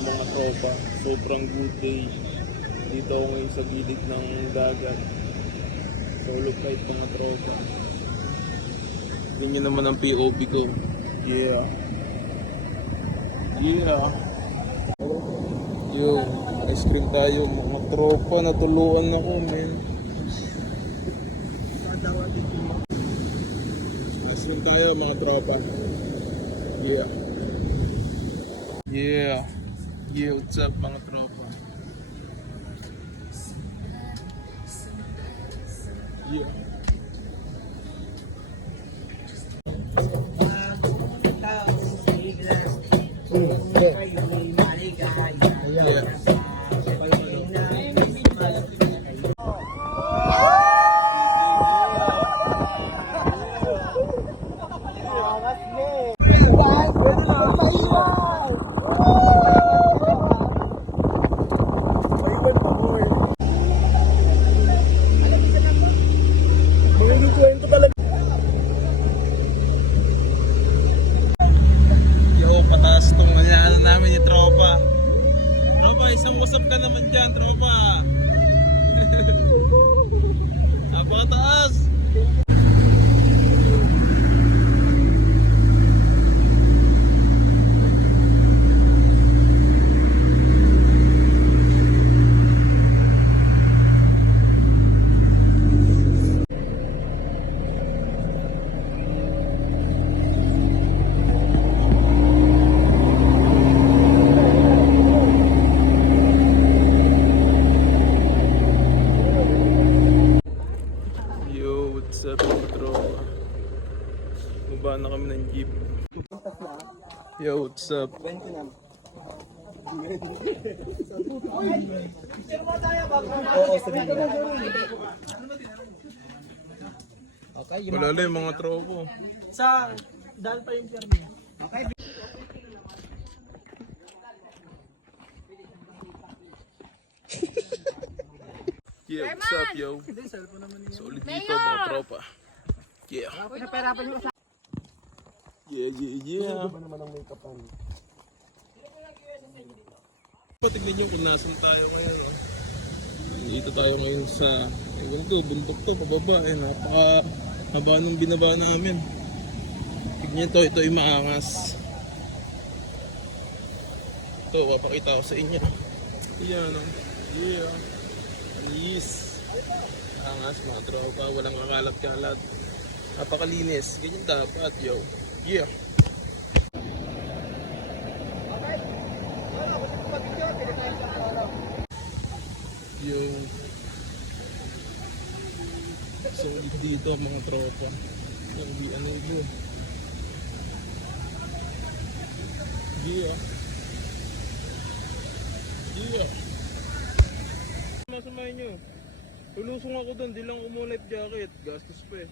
mga tropa, sobrang good day. Dito ako ngayon sa gilid ng dagat. Solo flight mga tropa. Ganyan naman ang POV ko. Yeah. Yeah. Yo, ice cream tayo mga tropa. Natuluan ako, men. Ice cream tayo mga tropa. Yeah. Yeah. Yeah, what's up mga tropa? Yeah. Yo, pataas tong ano namin yung tropa. Tropa, isang wasap ka naman dyan, tropa. Napakataas. What's up mga tropa? Baba na kami ng jeep. Yo, what's up? Wala lang yung mga tropa. Sa daan pa yung pyerno. Yeah, what's up yo? Solid dito mga tropa. Yeah. Yeah, yeah, yeah. Patignan nyo kung nasan tayo ngayon. Dito tayo ngayon sa, ewan ko, bundok to, pababa. Napaka-haba nung binaba namin. Tignan to, ito ay maangas. Ito, papakita ko sa inyo. Yan, yeah. Yes. Angas mga tropa, walang kakalat-kalat. Napakalinis, ganyan dapat yo. Yeah. Yung solid dito mga tropa. Yung ano yun. Yeah. Yeah. Masamahin nyo. Tulusong ako doon, di lang ako mo life jacket. Gastos pa eh.